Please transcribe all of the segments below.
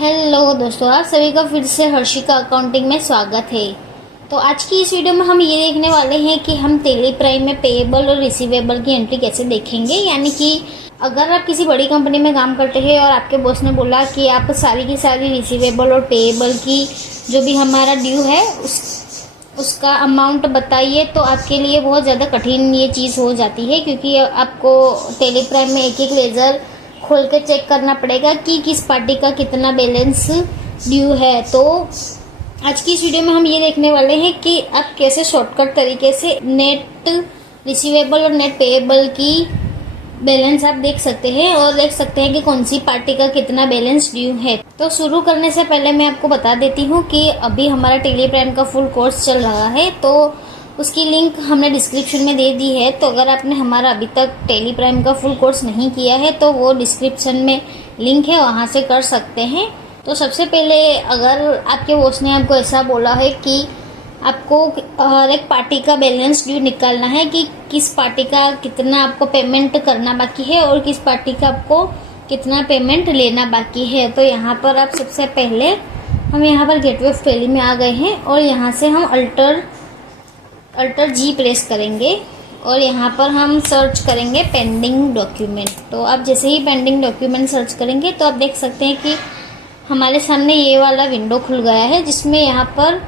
Hello दोस्तों, आप सभी का फिर से हर्षिका अकाउंटिंग में स्वागत है। तो आज की इस वीडियो में हम ये देखने वाले हैं कि हम टेली प्राइम में पेएबल और रिसीवेबल की एंट्री कैसे देखेंगे। यानी कि अगर आप किसी बड़ी कंपनी में काम करते हैं और आपके बॉस ने बोला कि आप सारी की सारी रिसीवेबल और पेएबल की जो भी हमारा ड्यू है उसका अमाउंट बताइए, तो आपके लिए बहुत ज़्यादा कठिन ये चीज़ हो जाती है, क्योंकि आपको टेली प्राइम में एक एक लेज़र खोल के चेक करना पड़ेगा कि किस पार्टी का कितना बैलेंस ड्यू है। तो आज की इस वीडियो में हम ये देखने वाले हैं कि आप कैसे शॉर्टकट तरीके से नेट रिसीवेबल और नेट पेएबल की बैलेंस आप देख सकते हैं और देख सकते हैं कि कौन सी पार्टी का कितना बैलेंस ड्यू है। तो शुरू करने से पहले मैं आपको बता देती हूँ कि अभी हमारा टेली प्राइम का फुल कोर्स चल रहा है, तो उसकी लिंक हमने डिस्क्रिप्शन में दे दी है। तो अगर आपने हमारा अभी तक टेली प्राइम का फुल कोर्स नहीं किया है तो वो डिस्क्रिप्शन में लिंक है, वहाँ से कर सकते हैं। तो सबसे पहले अगर आपके बॉस ने आपको ऐसा बोला है कि आपको हर एक पार्टी का बैलेंस ड्यू निकालना है कि किस पार्टी का कितना आपको पेमेंट करना बाकी है और किस पार्टी का आपको कितना पेमेंट लेना बाकी है, तो यहाँ पर आप सबसे पहले हम यहाँ पर गेटवे ऑफ टैली में आ गए हैं और यहाँ से हम अल्टर जी प्रेस करेंगे और यहाँ पर हम सर्च करेंगे पेंडिंग डॉक्यूमेंट। तो आप जैसे ही पेंडिंग डॉक्यूमेंट सर्च करेंगे तो आप देख सकते हैं कि हमारे सामने ये वाला विंडो खुल गया है, जिसमें यहाँ पर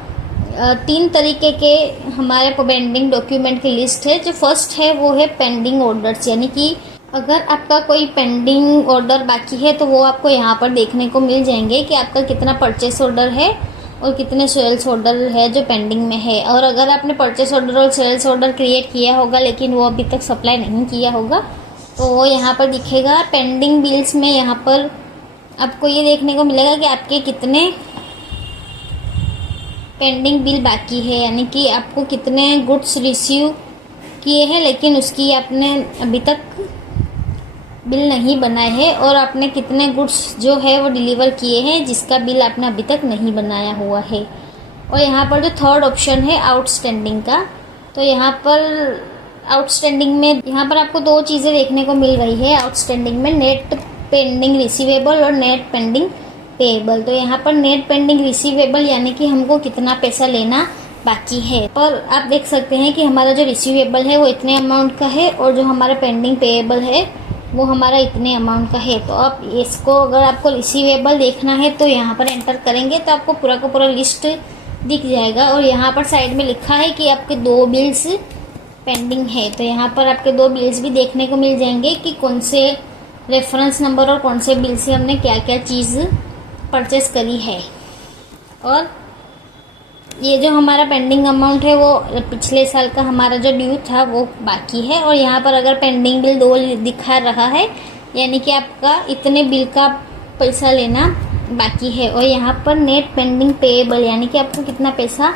3 तरीके के हमारे पेंडिंग डॉक्यूमेंट की लिस्ट है। जो फर्स्ट है वो है पेंडिंग ऑर्डर्स, यानी कि अगर आपका कोई पेंडिंग ऑर्डर बाकी है तो वो आपको यहाँ पर देखने को मिल जाएंगे कि आपका कितना परचेस ऑर्डर है और कितने सेल्स ऑर्डर है जो पेंडिंग में है। और अगर आपने परचेस ऑर्डर और सेल्स ऑर्डर क्रिएट किया होगा लेकिन वो अभी तक सप्लाई नहीं किया होगा तो वो यहाँ पर दिखेगा। पेंडिंग बिल्स में यहाँ पर आपको ये देखने को मिलेगा कि आपके कितने पेंडिंग बिल बाकी है, यानी कि आपको कितने गुड्स रिसीव किए हैं लेकिन उसकी आपने अभी तक बिल नहीं बनाए हैं, और आपने कितने गुड्स जो है वो डिलीवर किए हैं जिसका बिल आपने अभी तक नहीं बनाया हुआ है। और यहाँ पर जो थर्ड ऑप्शन है आउटस्टैंडिंग का, तो यहाँ पर आउटस्टैंडिंग में यहाँ पर आपको 2 चीज़ें देखने को मिल रही है आउटस्टैंडिंग में, नेट पेंडिंग रिसीवेबल और नेट पेंडिंग पेएबल। तो यहाँ पर नेट पेंडिंग रिसीवेबल यानी कि हमको कितना पैसा लेना बाकी है, पर आप देख सकते हैं कि हमारा जो रिसीवेबल है वो इतने अमाउंट का है और जो हमारा पेंडिंग पेएबल है वो हमारा इतने अमाउंट का है। तो आप इसको अगर आपको रिसीवेबल देखना है तो यहाँ पर एंटर करेंगे तो आपको पूरा का पूरा लिस्ट दिख जाएगा और यहाँ पर साइड में लिखा है कि आपके 2 बिल्स पेंडिंग है। तो यहाँ पर आपके 2 बिल्स भी देखने को मिल जाएंगे कि कौन से रेफरेंस नंबर और कौन से बिल से हमने क्या क्या चीज़ परचेस करी है। और ये जो हमारा पेंडिंग अमाउंट है वो पिछले साल का हमारा जो ड्यू था वो बाकी है। और यहाँ पर अगर पेंडिंग बिल 2 दिखा रहा है यानी कि आपका इतने बिल का पैसा लेना बाकी है। और यहाँ पर नेट पेंडिंग पेएबल यानी कि आपको कितना पैसा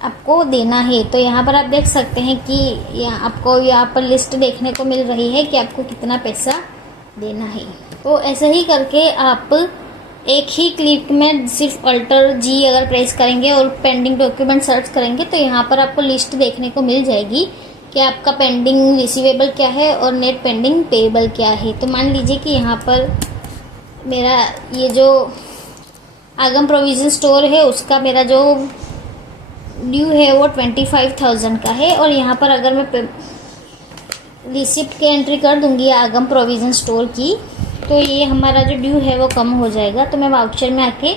आपको देना है। तो यहाँ पर आप देख सकते हैं कि आपको यहाँ पर लिस्ट देखने को मिल रही है कि आपको कितना पैसा देना है। तो ऐसे ही करके आप एक ही क्लिक में सिर्फ अल्टर जी अगर प्रेस करेंगे और पेंडिंग डॉक्यूमेंट सर्च करेंगे तो यहाँ पर आपको लिस्ट देखने को मिल जाएगी कि आपका पेंडिंग रिसीवेबल क्या है और नेट पेंडिंग पेएबल क्या है। तो मान लीजिए कि यहाँ पर मेरा ये जो आगम प्रोविज़न स्टोर है उसका मेरा जो ड्यू है वो 25,000 का है। और यहाँ पर अगर मैं रिसिप्ट की एंट्री कर दूंगी आगम प्रोविज़न स्टोर की तो ये हमारा जो ड्यू है वो कम हो जाएगा। तो मैं वाउचर में आके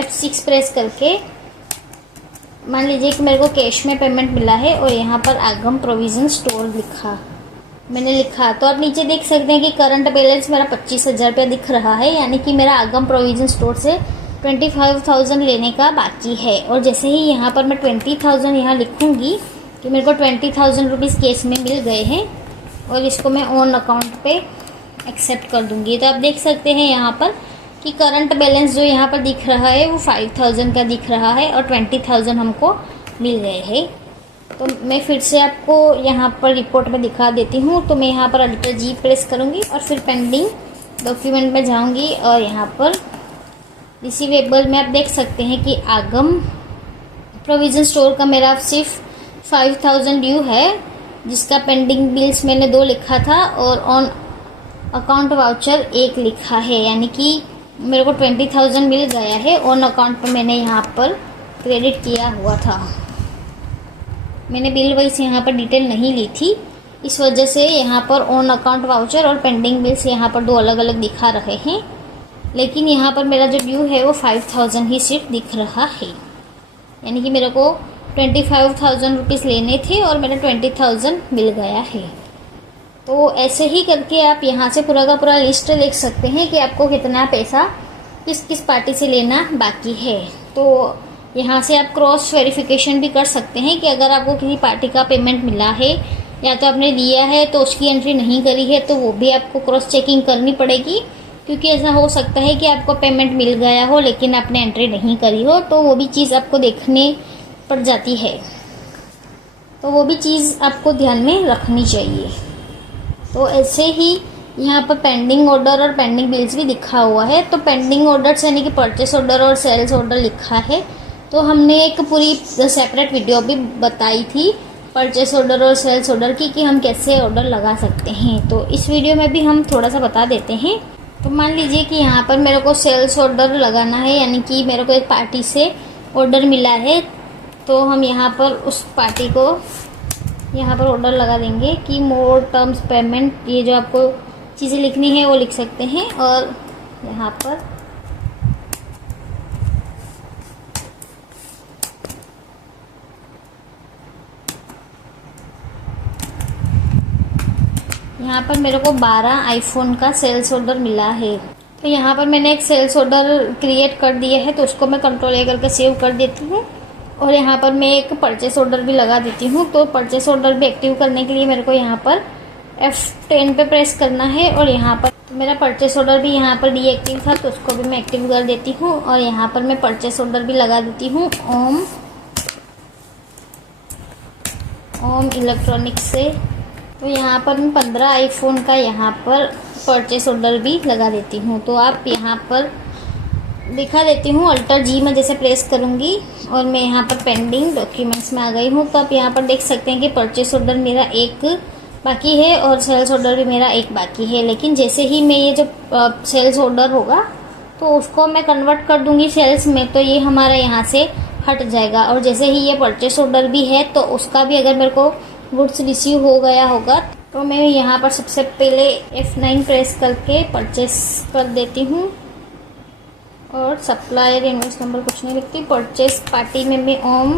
F6 प्रेस करके मान लीजिए कि मेरे को कैश में पेमेंट मिला है और यहाँ पर आगम प्रोविज़न स्टोर मैंने लिखा। तो आप नीचे देख सकते हैं कि करंट बैलेंस मेरा 25,000 रुपया दिख रहा है, यानी कि मेरा आगम प्रोविज़न स्टोर से 25,000 लेने का बाकी है। और जैसे ही यहाँ पर मैं 20,000 यहाँ लिखूँगी कि मेरे को 20,000 रुपीज़ कैश में मिल गए हैं और इसको मैं ऑन अकाउंट पे एक्सेप्ट कर दूंगी। तो आप देख सकते हैं यहाँ पर कि करंट बैलेंस जो यहाँ पर दिख रहा है वो 5,000 का दिख रहा है और 20,000 हमको मिल गए हैं। तो मैं फिर से आपको यहाँ पर रिपोर्ट में दिखा देती हूँ। तो मैं यहाँ पर अल्टर जी प्रेस करूँगी और फिर पेंडिंग डॉक्यूमेंट में जाऊँगी और यहाँ पर रिसीवेबल में आप देख सकते हैं कि आगम प्रोविज़न स्टोर का मेरा सिर्फ 5,000 ड्यू है, जिसका पेंडिंग बिल्स मैंने 2 लिखा था और ऑन अकाउंट वाउचर 1 लिखा है, यानी कि मेरे को 20,000 मिल गया है। ऑन अकाउंट पर मैंने यहाँ पर क्रेडिट किया हुआ था। मैंने बिल वाइज यहाँ पर डिटेल नहीं ली थी, इस वजह से यहाँ पर ऑन अकाउंट वाउचर और पेंडिंग बिल्स यहाँ पर दो अलग अलग दिखा रहे हैं। लेकिन यहाँ पर मेरा जो ड्यू है वो 5,000 ही सिर्फ दिख रहा है, यानी कि मेरे को 25,000 रुपीज़ लेने थे और मेरा 20,000 मिल गया है। तो ऐसे ही करके आप यहाँ से पूरा का पूरा लिस्ट देख सकते हैं कि आपको कितना पैसा किस किस पार्टी से लेना बाकी है। तो यहाँ से आप क्रॉस वेरिफिकेशन भी कर सकते हैं कि अगर आपको किसी पार्टी का पेमेंट मिला है या तो आपने लिया है तो उसकी एंट्री नहीं करी है, तो वो भी आपको क्रॉस चेकिंग करनी पड़ेगी, क्योंकि ऐसा हो सकता है कि आपको पेमेंट मिल गया हो लेकिन आपने एंट्री नहीं करी हो, तो वो भी चीज़ आपको देखने पड़ जाती है। तो वो भी चीज़ आपको ध्यान में रखनी चाहिए। तो ऐसे ही यहाँ पर पेंडिंग ऑर्डर और पेंडिंग बिल्स भी लिखा हुआ है। तो पेंडिंग ऑर्डर्स यानी कि परचेस ऑर्डर और सेल्स ऑर्डर लिखा है, तो हमने एक पूरी सेपरेट वीडियो भी बताई थी परचेस ऑर्डर और सेल्स ऑर्डर की कि हम कैसे ऑर्डर लगा सकते हैं। तो इस वीडियो में भी हम थोड़ा सा बता देते हैं। तो मान लीजिए कि यहाँ पर मेरे को सेल्स ऑर्डर लगाना है, यानी कि मेरे को एक पार्टी से ऑर्डर मिला है, तो हम यहाँ पर उस पार्टी को यहाँ पर ऑर्डर लगा देंगे कि मोर टर्म्स पेमेंट, ये जो आपको चीज़ें लिखनी है वो लिख सकते हैं। और यहाँ पर मेरे को 12 आईफोन का सेल्स ऑर्डर मिला है। तो यहाँ पर मैंने एक सेल्स ऑर्डर क्रिएट कर दिया है, तो उसको मैं कंट्रोल ए करके सेव कर देती हूँ। और यहाँ पर मैं एक परचेस ऑर्डर भी लगा देती हूँ। तो परचेस ऑर्डर भी एक्टिव करने के लिए मेरे को यहाँ पर F10 पे प्रेस करना है। और यहाँ पर तो मेरा परचेस ऑर्डर भी यहाँ पर डीएक्टिव था, तो उसको भी मैं एक्टिव कर देती हूँ। और यहाँ पर मैं परचेस ऑर्डर भी लगा देती हूँ ओम इलेक्ट्रॉनिक्स से। तो यहाँ पर मैं 15 आईफोन का यहाँ पर परचेस ऑर्डर भी लगा देती हूँ। तो आप यहाँ पर दिखा देती हूँ, अल्टर जी में जैसे प्रेस करूँगी और मैं यहाँ पर पेंडिंग डॉक्यूमेंट्स में आ गई हूँ। तो आप यहाँ पर देख सकते हैं कि परचेस ऑर्डर मेरा एक बाकी है और सेल्स ऑर्डर भी मेरा एक बाकी है। लेकिन जैसे ही मैं ये जो सेल्स ऑर्डर होगा तो उसको मैं कन्वर्ट कर दूँगी सेल्स में, तो ये हमारा यहाँ से हट जाएगा। और जैसे ही ये परचेस ऑर्डर भी है तो उसका भी अगर मेरे को गुड्स रिसीव हो गया होगा तो मैं यहाँ पर सबसे पहले F9 प्रेस करके परचेस कर देती हूँ। और सप्लायर इनवॉइस नंबर कुछ नहीं लिखती, परचेस पार्टी में मैं ओम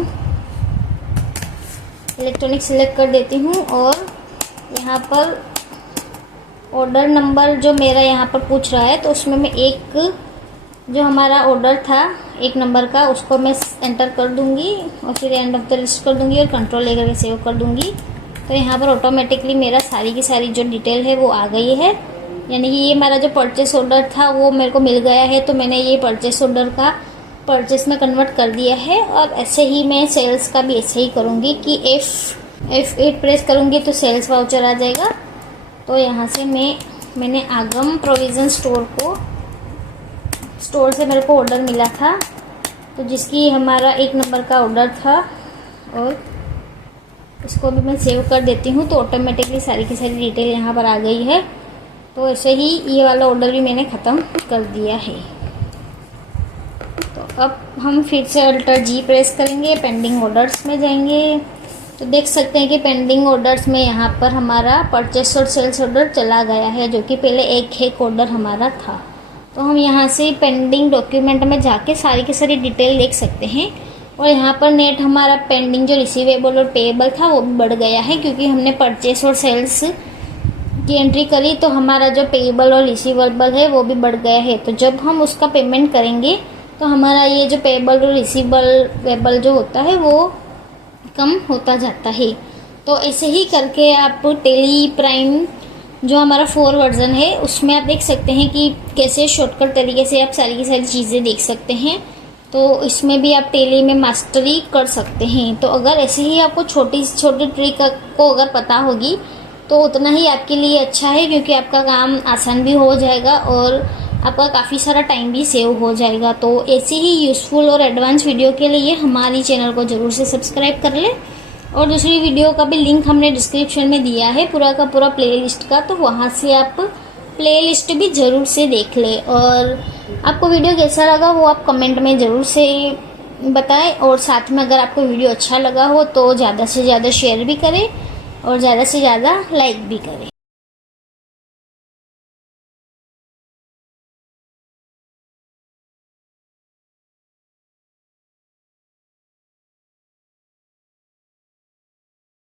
इलेक्ट्रॉनिक सिलेक्ट कर देती हूँ। और यहाँ पर ऑर्डर नंबर जो मेरा यहाँ पर पूछ रहा है, तो उसमें मैं एक जो हमारा ऑर्डर था एक नंबर का उसको मैं एंटर कर दूँगी और फिर एंड ऑफ द लिस्ट कर दूँगी और कंट्रोल ले करके सेव कर दूँगी। तो यहाँ पर ऑटोमेटिकली मेरा सारी की सारी जो डिटेल है वो आ गई है, यानी कि ये मेरा जो परचेस ऑर्डर था वो मेरे को मिल गया है। तो मैंने ये परचेस ऑर्डर का परचेस में कन्वर्ट कर दिया है। और ऐसे ही मैं सेल्स का भी ऐसे ही करूँगी कि F8 प्रेस करूँगी तो सेल्स वाउचर आ जाएगा। तो यहाँ से मैंने आगम प्रोविज़न स्टोर से मेरे को ऑर्डर मिला था, तो जिसकी हमारा एक नंबर का ऑर्डर था, और इसको भी मैं सेव कर देती हूँ। तो ऑटोमेटिकली सारी की सारी डिटेल यहाँ पर आ गई है। तो ऐसे ही ये वाला ऑर्डर भी मैंने ख़त्म कर दिया है। तो अब हम फिर से अल्टर जी प्रेस करेंगे, पेंडिंग ऑर्डर्स में जाएंगे, तो देख सकते हैं कि पेंडिंग ऑर्डर्स में यहाँ पर हमारा परचेस और सेल्स ऑर्डर चला गया है, जो कि पहले एक ऑर्डर हमारा था। तो हम यहाँ से पेंडिंग डॉक्यूमेंट में जाके सारी की सारी डिटेल देख सकते हैं। और यहाँ पर नेट हमारा पेंडिंग जो रिसीवेबल और पेएबल था वो भी बढ़ गया है, क्योंकि हमने परचेस और सेल्स की एंट्री करी, तो हमारा जो पेएबल और रिसीवेबल है वो भी बढ़ गया है। तो जब हम उसका पेमेंट करेंगे तो हमारा ये जो पेएबल और रिसीवेबल जो होता है वो कम होता जाता है। तो ऐसे ही करके आप टेली प्राइम जो हमारा 4 वर्जन है उसमें आप देख सकते हैं कि कैसे शॉर्टकट तरीके से आप सारी की सारी चीज़ें देख सकते हैं। तो इसमें भी आप टेली में मास्टरी कर सकते हैं। तो अगर ऐसे ही आपको छोटी छोटी ट्रिक को अगर पता होगी तो उतना ही आपके लिए अच्छा है, क्योंकि आपका काम आसान भी हो जाएगा और आपका काफ़ी सारा टाइम भी सेव हो जाएगा। तो ऐसे ही यूज़फुल और एडवांस वीडियो के लिए हमारी चैनल को ज़रूर से सब्सक्राइब कर लें। और दूसरी वीडियो का भी लिंक हमने डिस्क्रिप्शन में दिया है पूरा का पूरा प्लेलिस्ट का, तो वहाँ से आप प्लेलिस्ट भी ज़रूर से देख लें। और आपको वीडियो कैसा लगा वो आप कमेंट में ज़रूर से बताएं, और साथ में अगर आपको वीडियो अच्छा लगा हो तो ज़्यादा से ज़्यादा शेयर भी करें और ज़्यादा से ज़्यादा लाइक भी करें।